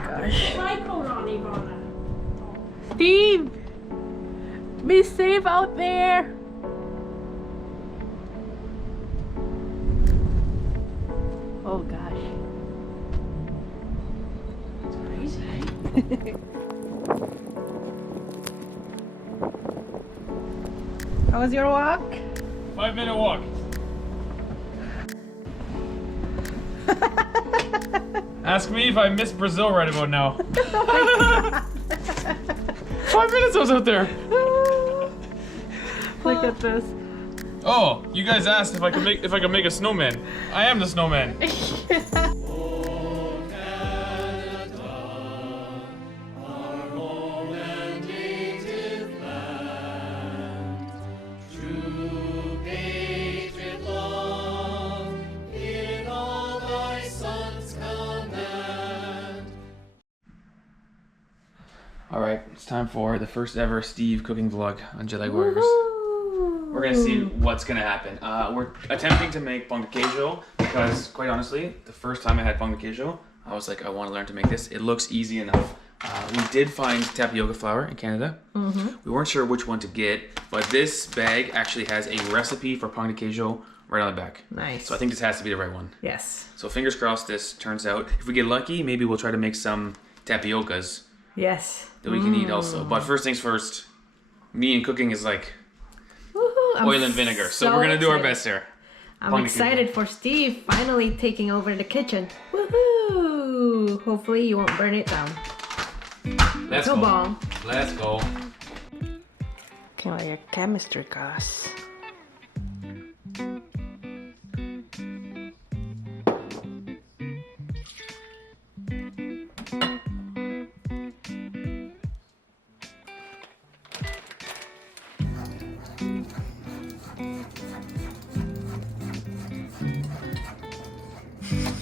gosh. Steve! Be safe out there! Oh gosh. It's crazy. How was your walk? 5-minute walk. Ask me if I miss Brazil right about now. 5 minutes I was out there. Look at this. Oh, you guys asked if I could make a snowman. I am the snowman. Alright, it's time for the first ever Steve cooking vlog on JetLag Warriors. We're gonna see what's gonna happen. We're attempting to make pão de queijo because, quite honestly, the first time I had pão de queijo, I was like, I want to learn to make this. It looks easy enough. We did find tapioca flour in Canada. We weren't sure which one to get, but this bag actually has a recipe for pão de queijo right on the back. Nice. So I think this has to be the right one. Yes. So fingers crossed this turns out. If we get lucky, maybe we'll try to make some tapiocas. Yes. That we can eat also. But first things first, me and cooking is like Woohoo, oil and vinegar. So we're gonna do our best here. I'm excited for Steve finally taking over the kitchen. Woohoo! Hopefully you won't burn it down. Let's Go go. ball. Let's go. Kaya chemistry class.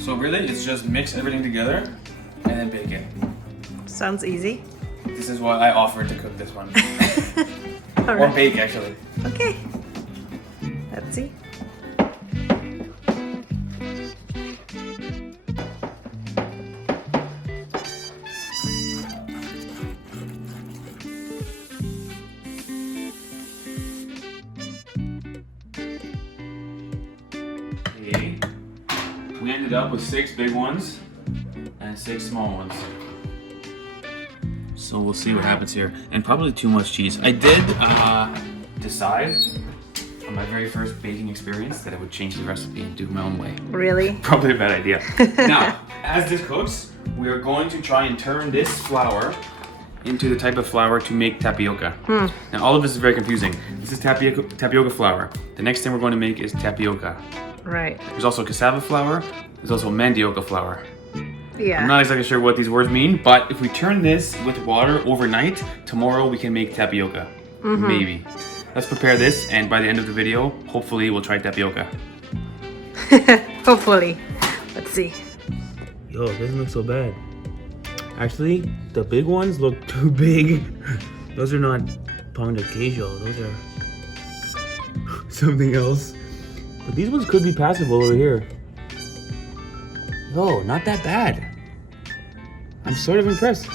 So really, it's just mix everything together and then bake it. Sounds easy. This is why I offered to cook this one. All Or right. bake, actually. Okay. Let's see. Okay. We ended up with 6 big ones and 6 small ones. So we'll see what happens here. And probably too much cheese. I did decide on my very first baking experience that I would change the recipe and do it my own way. Really? Probably a bad idea. Now, as this cooks, we are going to try and turn this flour into the type of flour to make tapioca. Now, all of this is very confusing. This is tapioca flour. The next thing we're going to make is tapioca. Right. There's also cassava flour. There's also mandioca flour. Yeah. I'm not exactly sure what these words mean, but if we turn this with water overnight, tomorrow we can make tapioca. Maybe. Let's prepare this, and by the end of the video, hopefully we'll try tapioca. Hopefully. Let's see. Yo, it doesn't look so bad. Actually, the big ones look too big. Those are not pão de queijo. Those are something else. But these ones could be passable over here. No, not that bad. I'm sort of impressed.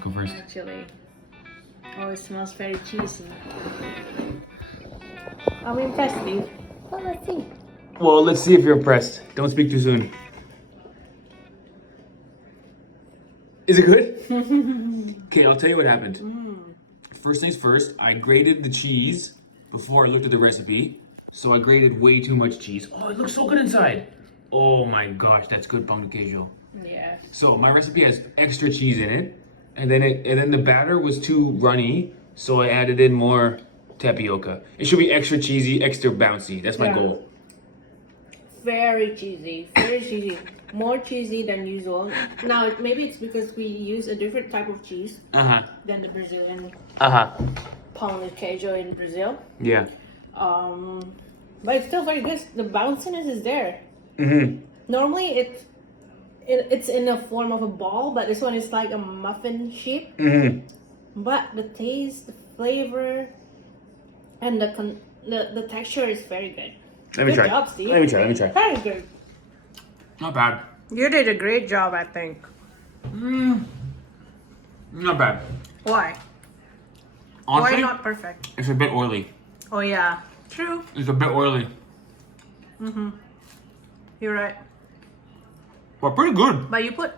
Go first. Actually. Oh, it smells very cheesy. I'm impressed, Steve. Well, let's see. Well, let's see if you're impressed. Don't speak too soon. Is it good? Okay, I'll tell you what happened. First things first, I grated the cheese before I looked at the recipe. So I grated way too much cheese. Oh, it looks so good inside. Oh my gosh, that's good pão de queijo. Yeah. So my recipe has extra cheese in it. And then the batter was too runny, so I added in more tapioca. It should be extra cheesy, extra bouncy. That's my goal. Very cheesy, very cheesy. More cheesy than usual. Now, maybe it's because we use a different type of cheese than the Brazilian Pao de Queijo in Brazil. Yeah. But it's still very good. The bounciness is there. Mm-hmm. Normally it's in the form of a ball, but this one is like a muffin shape. Mm-hmm. But the taste, the flavor, and the texture is very good. Let me try. Good job, Steve. Let me try. Very good. Not bad. You did a great job, I think. Not bad. Why? Honestly, Why not perfect? it's a bit oily. Oh yeah, true. It's a bit oily. You're right. But pretty good. But you put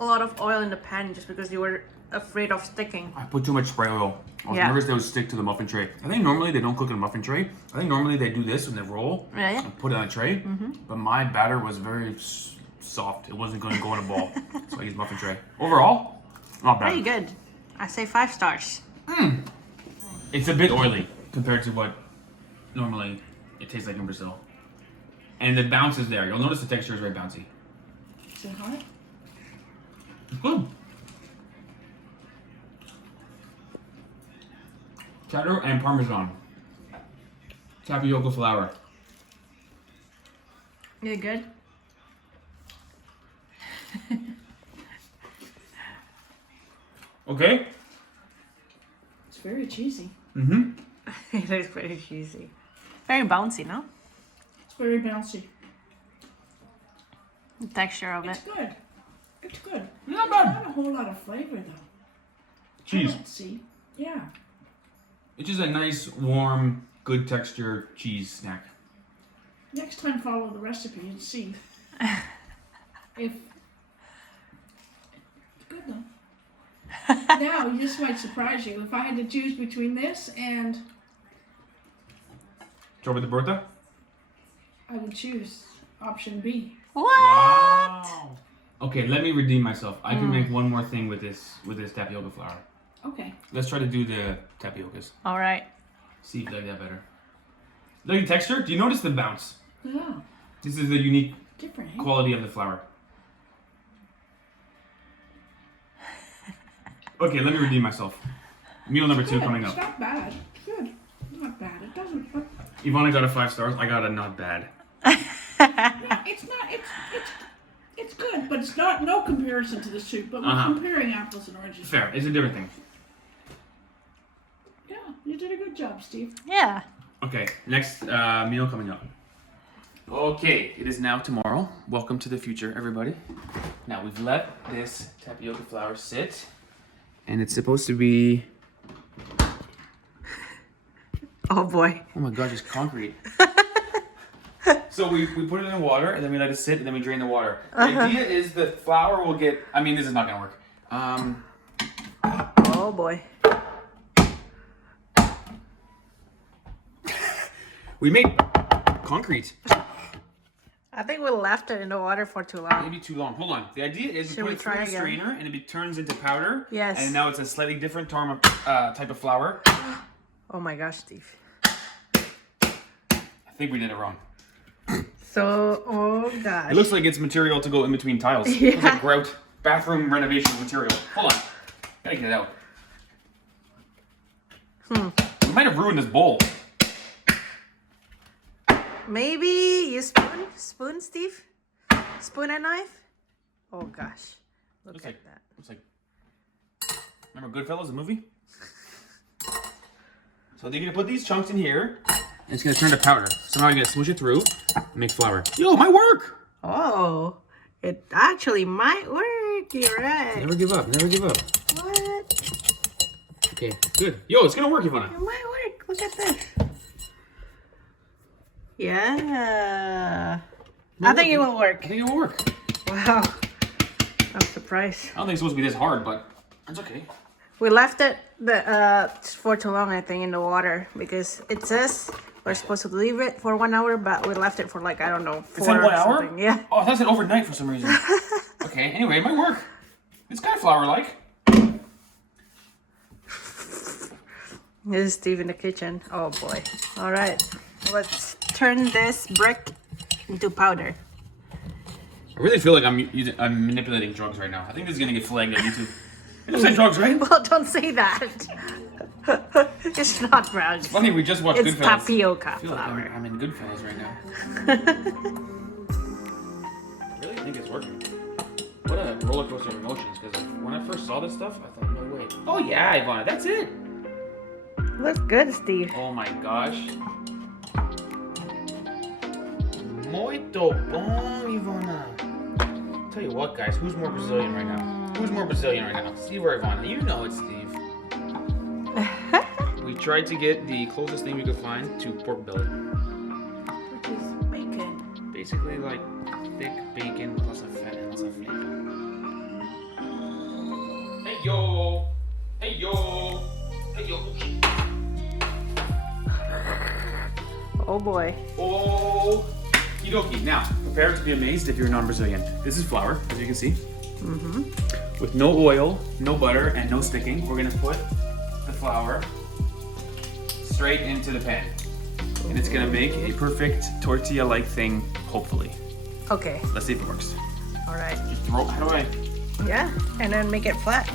a lot of oil in the pan just because you were afraid of sticking. I put too much spray oil. I was nervous they would stick to the muffin tray. I think normally they don't cook in a muffin tray. I think normally they do this when they roll Yeah. and put it on a tray. But my batter was very soft. It wasn't going to go in a ball. So I used muffin tray. Overall, not bad. Very good. I say 5 stars. It's a bit oily compared to what normally it tastes like in Brazil. And the bounce is there. You'll notice the texture is very bouncy. Is it hot? It's good. Cheddar and Parmesan. Tapioca flour. Is it good? Okay. It's very cheesy. Mm-hmm. It is pretty cheesy. Very bouncy, no? It's very bouncy. The texture of It's it. good. It's good. Not bad. Not a whole lot of flavor though. Cheese. I don't see. Yeah. It's just a nice, warm, good texture cheese snack. Next time follow the recipe and see if it's good though. Now this might surprise you. If I had to choose between this and Chorba de Berta? I would choose option B. What? Wow. Okay, let me redeem myself. I can make one more thing with this tapioca flour. Okay. Let's try to do the tapiocas. All right. See if you like that better. Like the texture? Do you notice the bounce? Yeah. This is the unique Different, eh? quality of the flour. Okay, let me redeem myself. Meal number 2 Good. coming It's up. not bad. Good. Not bad. It doesn't. Ivana got a 5 stars. I got a not bad. No, it's not. It's good, but it's not. No comparison to the soup. But we're comparing apples and oranges. Fair. It's a different thing. Yeah, you did a good job, Steve. Yeah. Okay, next meal coming up. Okay, it is now tomorrow. Welcome to the future, everybody. Now, we've let this tapioca flour sit. And it's supposed to be... Oh boy. Oh my gosh, it's concrete. So we put it in the water, and then we let it sit, and then we drain the water. The idea is the flour will get... I mean, this is not going to work. Oh boy. We made concrete. I think we left it in the water for too long. Maybe too long. Hold on. The idea is Should we we put it through try the again? strainer, and it turns into powder. Yes. And now it's a slightly different type of flour. Oh my gosh, Steve. I think we did it wrong. So, oh gosh. It looks like it's material to go in between tiles. It looks like grout bathroom renovation material. Hold on. Gotta get it out. We might have ruined this bowl. Maybe you spoon, Steve? Spoon and knife? Oh gosh. Look Looks at like that. Looks like... Remember Goodfellas, the movie? So they're gonna put these chunks in here, and it's gonna turn to powder. Somehow you're gonna smoosh it through and make flour. Yo, it might work! Oh, it actually might work. You're right. Never give up, never give up. What? Okay, good. Yo, it's gonna work, Ivana. It might work. Look at this. Yeah. I think it will work. I think it will work. Wow. I'm surprised. I don't think it's supposed to be this hard, but it's okay. We left it for too long, I think, in the water because it says we're supposed to leave it for 1 hour, but we left it for like, I don't know, 4 It said 1 hour? something. Yeah. Oh, I thought it said overnight for some reason. Okay, anyway, it might work. It's kind of flour-like. This is Steve in the kitchen. Oh boy. All right. Let's turn this brick into powder. I really feel like I'm manipulating drugs right now. I think this is gonna get flagged on YouTube. It looks like drugs, right? Well, don't say that. It's not brown. Funny, we just watched It's Goodfellas. tapioca I feel like flour. I'm in Goodfellas right now. I really think it's working. What a roller coaster of emotions, because when I first saw this stuff, I thought, no way. Oh yeah, Ivana, that's it. Looks good, Steve. Oh my gosh. Muito bom, Ivana. Tell you what, guys, who's more Brazilian right now? Who's more Brazilian right now? Steve or Ivana? You know it's Steve. We tried to get the closest thing we could find to pork belly. Which is bacon. Basically like thick bacon with lots of fat and lots of flavor. Hey yo! Hey yo! Hey yo! Oh boy. Oh! Kidoki. Now, prepare to be amazed if you're non-Brazilian. This is flour, as you can see. With no oil, no butter, and no sticking, we're gonna put the flour straight into the pan. And it's gonna make a perfect tortilla-like thing, hopefully. Okay. Let's see if it works. All right. Just throw, how do I? Yeah, and then make it flat.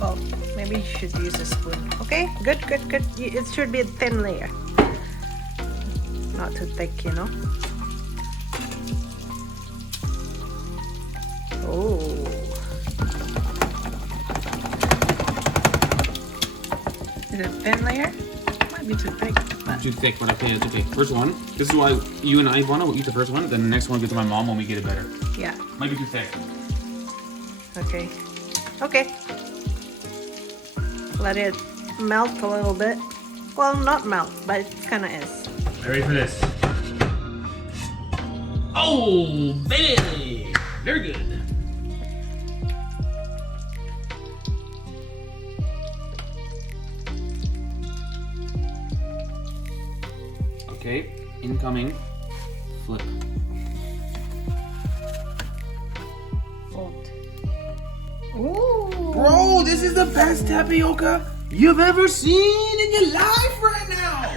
Well, maybe you should use a spoon. Okay, good. It should be a thin layer. Not too thick, you know. Oh. Is it a thin layer? Might be too thick. But... Too thick, but okay, it's okay. First one. This is why you and I, Ivana, will eat the first one. Then the next one goes to my mom when we get it better. Yeah. Might be too thick. Okay. Okay. Let it melt a little bit. Well, not melt, but it kind of is. Are you ready for this? Oh, baby! Very good. Okay, incoming. Flip. Fold. Ooh. Bro, this is the best tapioca you've ever seen in your life right now.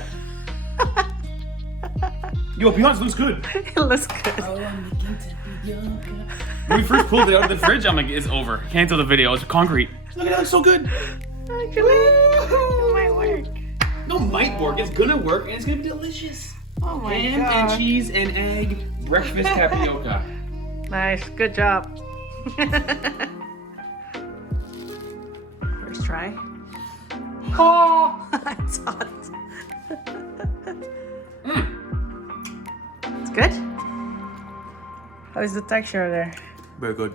Yo, be honest, it looks good. It looks good. Oh, I'm making tapioca. When we first pulled it out of the fridge, I'm like, it's over. Cancel the video. It's concrete. Look at that, it's so good. Actually, it might work. No, might work. It's gonna work, and it's gonna be delicious. Oh my Ham god. and cheese and egg breakfast tapioca. Nice, good job. First try. Oh, it's hot. It's good. How is the texture there? Very good.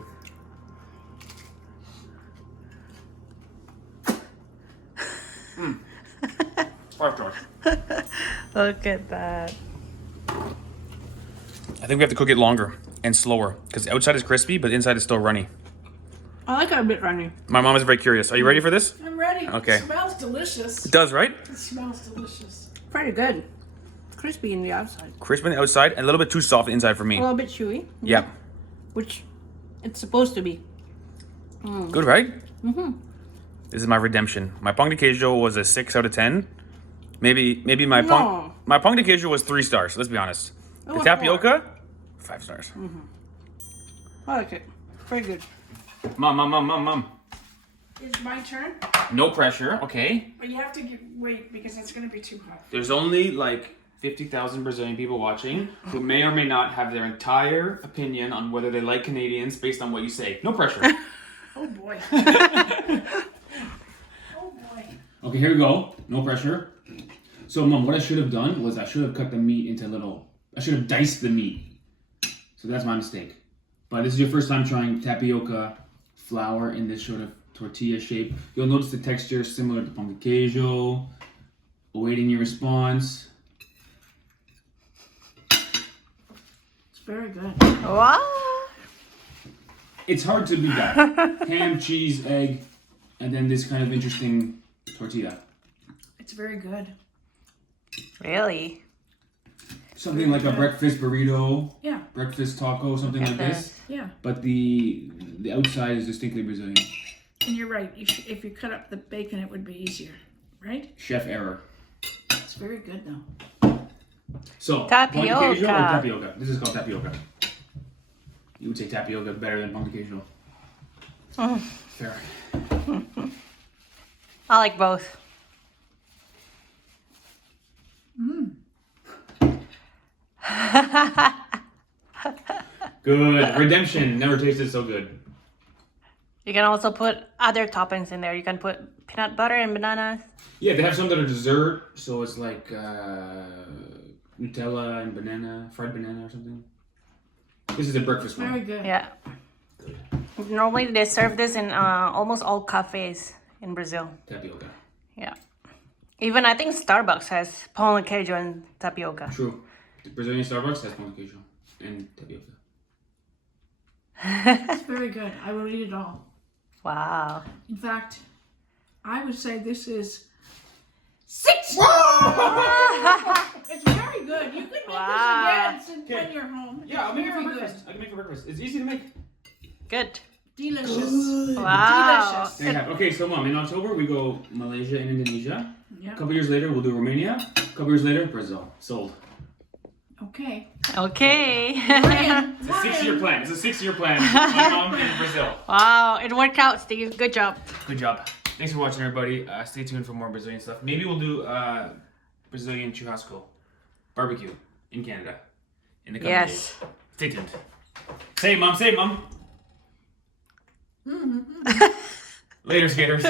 Five stars. Look at that. I think we have to cook it longer and slower because the outside is crispy, but the inside is still runny. I like it a bit runny. My mom is very curious. Are you ready for this? I'm ready. Okay. It smells delicious. It does, right? It smells delicious. Pretty good. Crispy in the outside. Crisp on the outside and a little bit too soft inside for me. A little bit chewy. Yeah. Which it's supposed to be. Good, right? Mm-hmm. This is my redemption. My pão de queijo was a 6 out of 10. Maybe my No. my pão de queijo was 3 stars. Let's be honest. It The was tapioca, 5 stars. I like it. Very good. Mom. It's my turn, No pressure. Okay. but you have to wait because it's going to be too hot. There's only like 50,000 Brazilian people watching who may or may not have their entire opinion on whether they like Canadians based on what you say. No pressure. Oh boy. Oh boy. Okay, here we go. No pressure. So, Mom, what I should have done was I should have cut the meat into I should have diced the meat. So that's my mistake. But this is your first time trying tapioca flour in this sort of tortilla shape. You'll notice the texture is similar to pão de queijo. Awaiting your response. It's very good. Wow. It's hard to beat that. Ham, cheese, egg, and then this kind of interesting tortilla. It's very good. Really? Something like a breakfast burrito, Yeah. breakfast taco, something like this. Yeah. But the outside is distinctly Brazilian. And you're right. If you cut up the bacon, it would be easier, right? Chef error. It's very good though. So, Tapioca. pão de queijo or tapioca? This is called tapioca. You would say tapioca better than pão de queijo. Oh. Fair. I like both. Good. Redemption. Never tasted so good. You can also put other toppings in there. You can put peanut butter and bananas. Yeah, they have some that are dessert, so it's like Nutella and banana, fried banana or something. This is a breakfast one. Very good. Yeah. Normally they serve this in almost all cafes in Brazil. Tapioca. Yeah. Even I think Starbucks has pão de queijo and tapioca. True. The Brazilian Starbucks has pão de queijo and tapioca. It's very good. I will eat it all. Wow. In fact, I would say this is 6. It's very good. You could make this again when you're home. Yeah, I'll make it for Very breakfast. I can make it for breakfast. It's easy to make. Good. Delicious. Wow. Delicious. There you have it. Okay, so Mom, in October we go Malaysia and Indonesia. Yeah. A couple years later we'll do Romania. A couple years later Brazil. Sold. Okay. Okay. It's a 6-year plan. It's a 6-year plan. My mom in Brazil. Wow, it worked out, Steve. Good job. Good job. Thanks for watching, everybody. Stay tuned for more Brazilian stuff. Maybe we'll do Brazilian churrasco barbecue in Canada in the coming days. Stay tuned. Say it, Mom. Say it, Mom. Later, skaters.